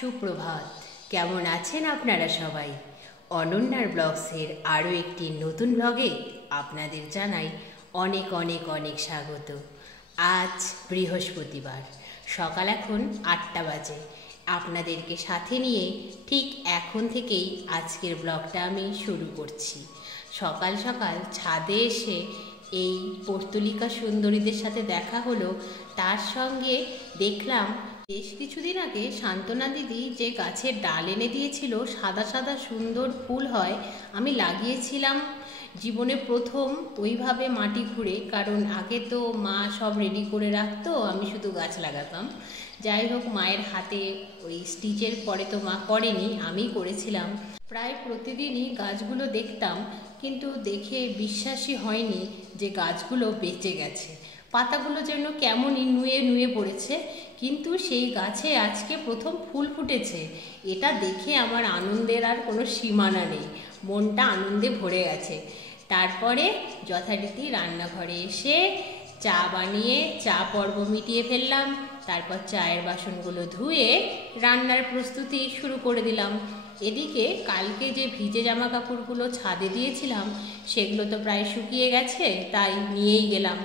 সুপ্রভাত। কেমন আছেন আপনারা সবাই? অনন্যার ব্লগসের আরও একটি নতুন ব্লগে আপনাদের জানাই অনেক অনেক অনেক স্বাগত। আজ বৃহস্পতিবার, সকাল এখন 8টা বাজে। আপনাদেরকে সাথে নিয়ে ঠিক এখন থেকেই আজকের ব্লগটা আমি শুরু করছি। সকাল সকাল ছাদে এসে এই পর্তুলিকা সুন্দরীদের সাথে দেখা হলো, তার সঙ্গে দেখলাম বেশ কিছুদিন আগে শান্তনা দিদি যে গাছের ডাল এনে দিয়েছিল, সাদা সাদা সুন্দর ফুল হয়, আমি লাগিয়েছিলাম জীবনে প্রথম ওইভাবে মাটি খুঁড়ে। কারণ আগে তো মা সব রেডি করে রাখতো, আমি শুধু গাছ লাগাতাম। যাই হোক, মায়ের হাতে ওই স্টিচের পরে তো মা করেনি, আমি করেছিলাম। প্রায় প্রতিদিনই গাছগুলো দেখতাম, কিন্তু দেখে বিশ্বাসই হয়নি যে গাছগুলো বেঁচে গেছে। পাতাগুলো যেন কেমনই নুয়ে নুয়ে পড়েছে, কিন্তু সেই গাছে আজকে প্রথম ফুল ফুটেছে। এটা দেখে আমার আনন্দের আর কোনো সীমানা নেই, মনটা আনন্দে ভরে গেছে। তারপরে যথারীতি রান্নাঘরে এসে চা বানিয়ে চা পর্ব মিটিয়ে ফেললাম। তারপর চায়ের বাসনগুলো ধুয়ে রান্নার প্রস্তুতি শুরু করে দিলাম। এদিকে কালকে যে ভিজে জামা কাপড়গুলো ছাদে দিয়েছিলাম, সেগুলো তো প্রায় শুকিয়ে গেছে, তাই নিয়েই গেলাম।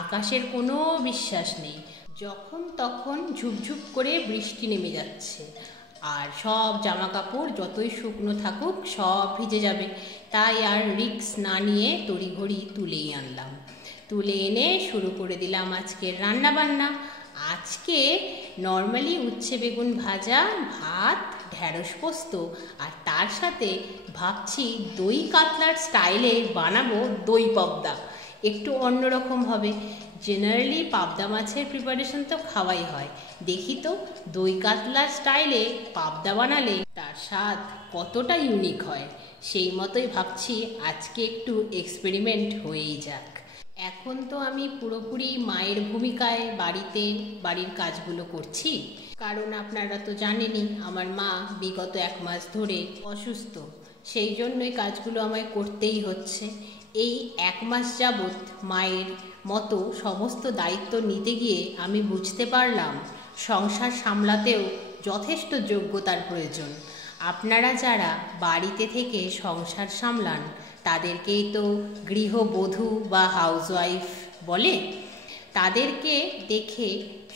আকাশের কোনো বিশ্বাস নেই, যখন তখন ঝুপঝুপ করে বৃষ্টি নেমে যাচ্ছে, আর সব জামা কাপড় যতই শুকনো থাকুক সব ভিজে যাবে। তাই আর রিস্ক না নিয়ে তড়িঘড়ি তুলেই আনলাম। তুলে এনে শুরু করে দিলাম আজকের রান্না বান্না। আজকে নর্মালি উচ্ছে বেগুন ভাজা, ভাত, ঢ্যাঁড়স পোস্ত, আর তার সাথে ভাবছি দই কাতলার স্টাইলে বানাবো দই পাবদা। একটু অন্যরকম হবে। জেনারেলি পাবদা মাছের প্রিপারেশন তো খাওয়াই হয়, দেখি তো দই কাতলার স্টাইলে পাবদা বানালে তার স্বাদ কতটা ইউনিক হয়। সেই মতোই ভাবছি আজকে একটু এক্সপেরিমেন্ট হয়েই যাক। এখন তো আমি পুরোপুরি মায়ের ভূমিকায় বাড়ির কাজগুলো করছি, কারণ আপনারা তো জানেনই আমার মা বিগত 1 মাস ধরে অসুস্থ। সেই জন্যই কাজগুলো আমায় করতেই হচ্ছে। এই 1 মাস যাবৎ মায়ের মতো সমস্ত দায়িত্ব নিতে গিয়ে আমি বুঝতে পারলাম সংসার সামলাতেও যথেষ্ট যোগ্যতার প্রয়োজন। আপনারা যারা বাড়িতে থেকে সংসার সামলান, তাদেরকেই তো গৃহবধূ বা হাউসওয়াইফ বলে। তাদেরকে দেখে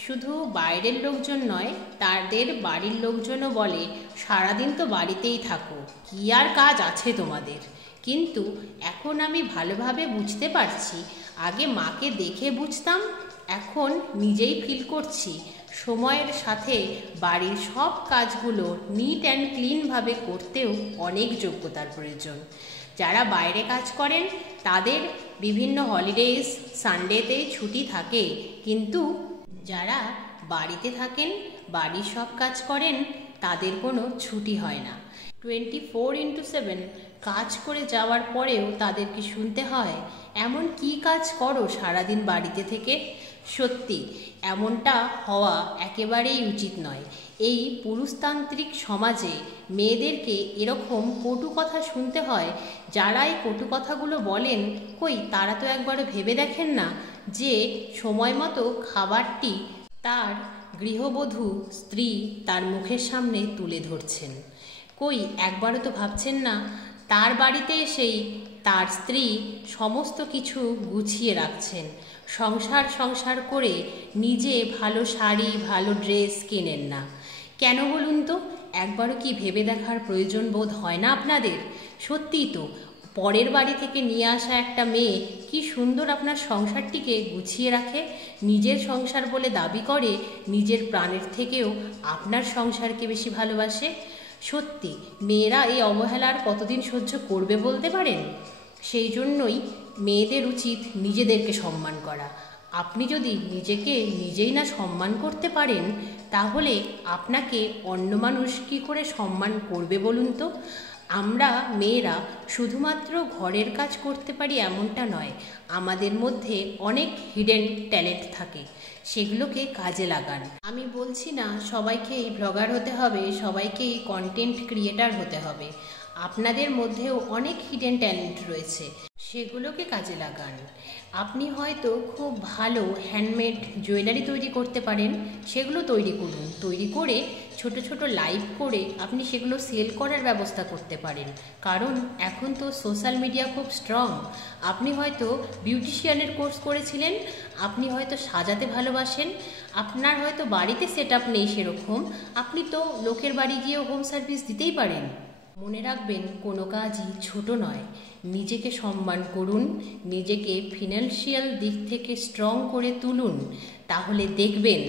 শুধু বাইরের লোকজন নয়, তাদের বাড়ির লোকজনও বলে সারাদিন তো বাড়িতেই থাকো, কী আর কাজ আছে তোমাদের। কিন্তু এখন আমি ভালোভাবে বুঝতে পারছি, আগে মাকে দেখে বুঝতাম, এখন নিজেই ফিল করছি সময়ের সাথে বাড়ির সব কাজগুলো নিট অ্যান্ড ক্লিনভাবে করতেও অনেক যোগ্যতার প্রয়োজন। যারা বাইরে কাজ করেন তাদের বিভিন্ন হলিডেজ, সানডেতে ছুটি থাকে, কিন্তু যারা বাড়িতে থাকেন, বাড়ির সব কাজ করেন, তাদের কোনো ছুটি হয় না। 24x7 কাজ করে যাওয়ার পরেও তাদেরকে শুনতে হয়, এমন কি কাজ করো সারাদিন বাড়িতে থেকে। সত্যি এমনটা হওয়া একেবারেই উচিত নয়। এই পুরুষতান্ত্রিক সমাজে মেয়েদেরকে এরকম কটু কথা শুনতে হয়। যারা এই কটু কথাগুলো বলেন, কই তারা তো একবারও ভেবে দেখেন না যে সময় মতো খাবারটি তার গৃহবধূ স্ত্রী তার মুখের সামনে তুলে ধরছেন। কই একবারও তো ভাবছেন না তার বাড়িতে এসেই তার স্ত্রী সমস্ত কিছু গুছিয়ে রাখছেন। সংসার করে নিজে ভালো শাড়ি, ভালো ড্রেস কেনেন না কেন বলুন তো? একবারও কি ভেবে দেখার প্রয়োজন বোধ হয় না আপনাদের? সত্যিই তো, পরের বাড়ি থেকে নিয়ে আসা একটা মেয়ে কি সুন্দর আপনার সংসারটিকে গুছিয়ে রাখে, নিজের সংসার বলে দাবি করে, নিজের প্রাণের থেকেও আপনার সংসারকে বেশি ভালোবাসে। সত্যি মেয়েরা এই অবহেলার কতদিন সহ্য করবে বলতে পারেন? সেই জন্যই মেয়েদের উচিত নিজেদেরকে সম্মান করা। আপনি যদি নিজেকে নিজেই না সম্মান করতে পারেন, তাহলে আপনাকে অন্য মানুষ কী করে সম্মান করবে বলুন তো? আমরা মেয়েরা শুধুমাত্র ঘরের কাজ করতে পারি এমনটা নয়, আমাদের মধ্যে অনেক হিডেন ট্যালেন্ট থাকে, সেগুলোকে কাজে লাগান। আমি বলছি না সবাইকেই ব্লগার হতে হবে, সবাইকেই কন্টেন্ট ক্রিয়েটার হতে হবে। আপনাদের মধ্যেও অনেক হিডেন ট্যালেন্ট রয়েছে, সেগুলোকে কাজে লাগান। আপনি হয়তো খুব ভালো হ্যান্ডমেড জুয়েলারি তৈরি করতে পারেন, সেগুলো তৈরি করুন। তৈরি করে ছোট ছোট লাইভ করে আপনি সেগুলো সেল করার ব্যবস্থা করতে পারেন, কারণ এখন তো সোশ্যাল মিডিয়া খুব স্ট্রং। আপনি হয়তো বিউটিশিয়ানের কোর্স করেছিলেন, আপনি হয়তো সাজাতে ভালোবাসেন, আপনার হয়তো বাড়িতে সেট আপ নেই সেরকম, আপনি তো লোকের বাড়ি গিয়েও হোম সার্ভিস দিতেই পারেন। মনে রাখবেন, কোনো কাজই ছোট নয়। নিজেকে সম্মান করুন, নিজেকে ফিনান্সিয়াল দিক থেকে স্ট্রং করে তুলুন, তাহলে দেখবেন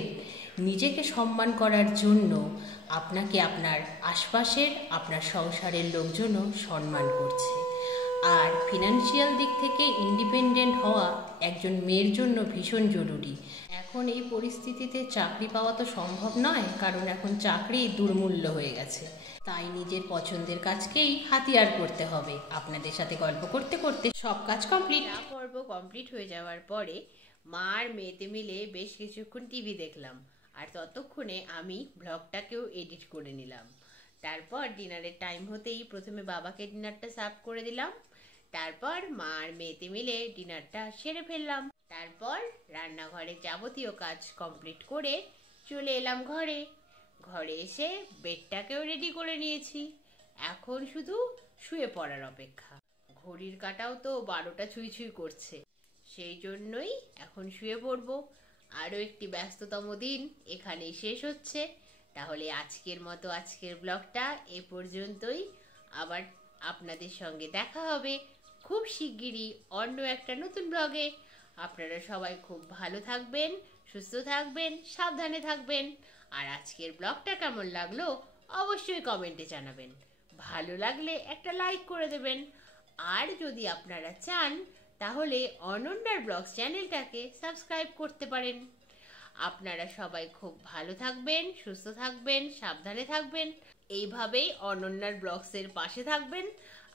নিজেকে সম্মান করার জন্য আপনাকে আপনার আশপাশের, আপনার সংসারের লোকজনও সম্মান করছে। আর ফিনান্সিয়াল দিক থেকে ইন্ডিপেন্ডেন্ট হওয়া একজন মেয়ের জন্য ভীষণ জরুরি। এখন এই পরিস্থিতিতে চাকরি পাওয়া তো সম্ভব নয়, কারণ এখন চাকরি দুর্মূল্য হয়ে গেছে। তাই নিজের পছন্দের কাজকেই হাতিয়ার করতে হবে। আপনাদের সাথে গল্প করতে করতে সব কাজ কমপ্লিট। পর্ব কমপ্লিট হয়ে যাওয়ার পরে মা আর মেয়েতে মিলে বেশ কিছুক্ষণ টিভি দেখলাম, আর ততক্ষণে আমি ব্লগটাকেও এডিট করে নিলাম। তারপর ডিনারের টাইম হতেই প্রথমে বাবাকে ডিনারটা সার্ভ করে দিলাম, তারপর মা আর মেয়েতে মিলে ডিনারটা সেরে ফেললাম। তারপর রান্নাঘরে যাবতীয় কাজ কমপ্লিট করে চলে এলাম ঘরে। ঘরে এসে বেডটাকেও রেডি করে নিয়েছি, এখন শুধু শুয়ে পড়ার অপেক্ষা। ঘড়ির কাঁটাও তো 12টা ছুঁই ছুঁই করছে, সেই জন্যই এখন শুয়ে পড়বো। আরও একটি ব্যস্ততম দিন এখানেই শেষ হচ্ছে। তাহলে আজকের মতো আজকের ব্লগটা এ পর্যন্তই। আবার আপনাদের সঙ্গে দেখা হবে খুব শিগগিরই অন্য একটা নতুন ব্লগে। আপনারা সবাই খুব ভালো থাকবেন, সুস্থ থাকবেন, সাবধানে থাকবেন। আর আজকের ব্লগটা কেমন লাগলো অবশ্যই কমেন্টে জানাবেন। ভালো লাগলে একটা লাইক করে দেবেন। আর যদি আপনারা চান তাহলে অনন্যার ব্লগস চ্যানেলটাকে সাবস্ক্রাইব করতে পারেন। আপনারা সবাই খুব ভালো থাকবেন, সুস্থ থাকবেন, সাবধানে থাকবেন। এইভাবেই অনন্যার ব্লগসের পাশে থাকবেন,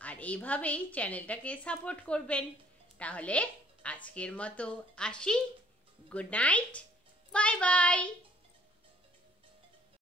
আর এইভাবেই চ্যানেলটাকে সাপোর্ট করবেন। তাহলে আজকের মতো আসি। Good night, bye bye.